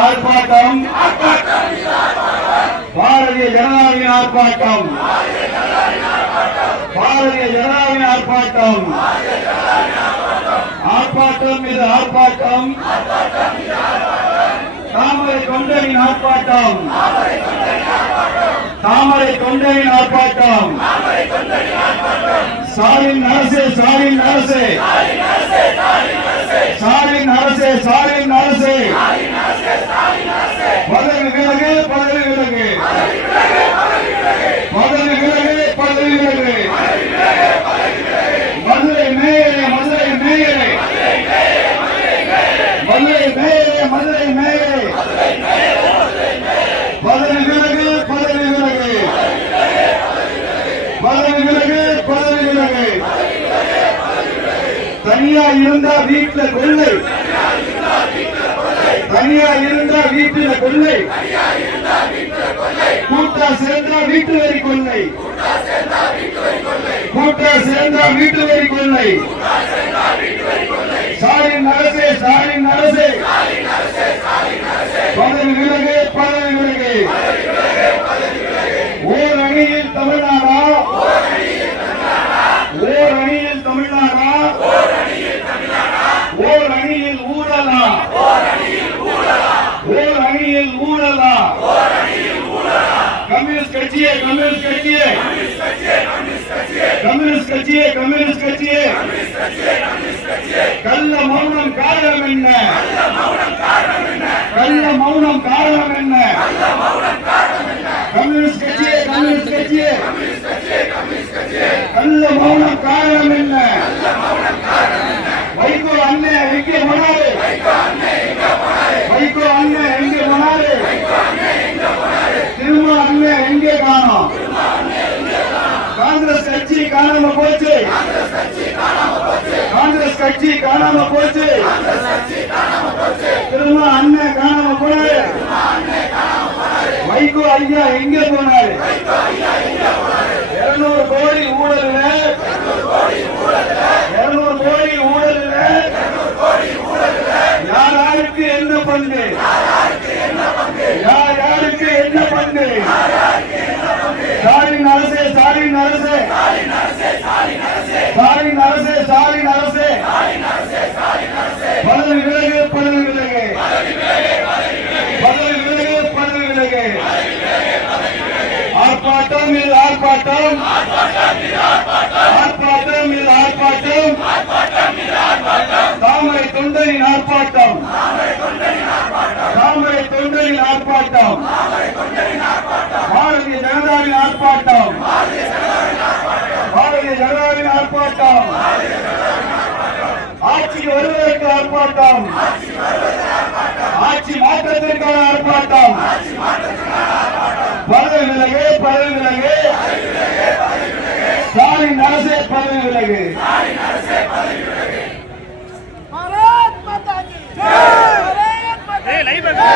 ஆர்ப்பாட்டம். பாரதிய ஜனதாவின் ஆர்ப்பாட்டம். பாரதிய ஜனதாவின் ஆர்ப்பாட்டம். ஆர்ப்பாட்டம் இது ஆர்ப்பாட்டம். தாமரை தொண்டனின் ஆர்ப்பாட்டம். தாமரை தொண்டனின் ஆர்ப்பாட்டம். சாரின் அரசு சாரின் அரசு. தனியா இருந்தா வீட்டுல கொள்ளை. தனியா இருந்தா வீட்டுல கொள்ளை. கூட்டா சேர்ந்தா வீட்டு வரி கொள்ளை. கூட்டா சேர்ந்தா வீட்டு வரி கொள்ளை. சாரி அரசே சாரி அரசே பதவி விலகு பதவி விலகு ஓர் அணியில் தமிழ்நாடா ஓர் அணியில் தமிழ்நாடா ஓர் அணியில் ஊழலா ஓர் அணியில் ஊழலா? கம்யூனிஸ்ட் கட்சியே கம்யூனிஸ்ட் கட்சியே. கம்யூனிஸ்ட் கட்சியே கம்யூனிஸ்ட் கட்சியே. கள்ள மௌனம் காரணம் என்ன? கள்ள மௌனம் காரணம் என்ன? கம்யூனிஸ்ட் கட்சியே கம்யூனிஸ்ட் கட்சியே. கள்ள மௌனம் காரணம் என்ன வைகோ அண்ணன் எங்கே போனாரு வைகோ அண்ணன் எங்கே போனாரு திரும்ப அண்ணன் எங்கே காணோம் காங்கிரஸ் கட்சி காணாம போச்சு காங்கிரஸ் கட்சி காணாம போச்சு. திரும்ப அண்ணன் காணாம போனாரு. வைகோ ஐயா எங்க போனாரு? இருநூறு கோடி ஊழல்ல. இருநூறு கோடி ஊழல்ல. யார் யாருக்கு என்ன பங்கு? யார் யாருக்கு என்ன பங்கு? ஸ்டாலின் அரசே ஸ்டாலின் அரசே. ஆர்ப்பாட்டம். ஆர்ப்பாட்டம் ஆர்ப்பாட்டம் இது ஆர்ப்பாட்டம். தாமரை தொண்டரின் ஆர்ப்பாட்டம். தாமரை தொண்டரின் ஆர்ப்பாட்டம். பாரதிய ஜனதாவின் ஆர்ப்பாட்டம். பாரதிய ஜனதாவின் ஆர்ப்பாட்டம். ஆட்சிக்கு வருவதற்கு ஆர்ப்பாட்டம். ஆட்சி மாற்றத்திற்கான ஆர்ப்பாட்டம். விலகு பாரத் மாதா கி ஜெய் பாரத் மாதா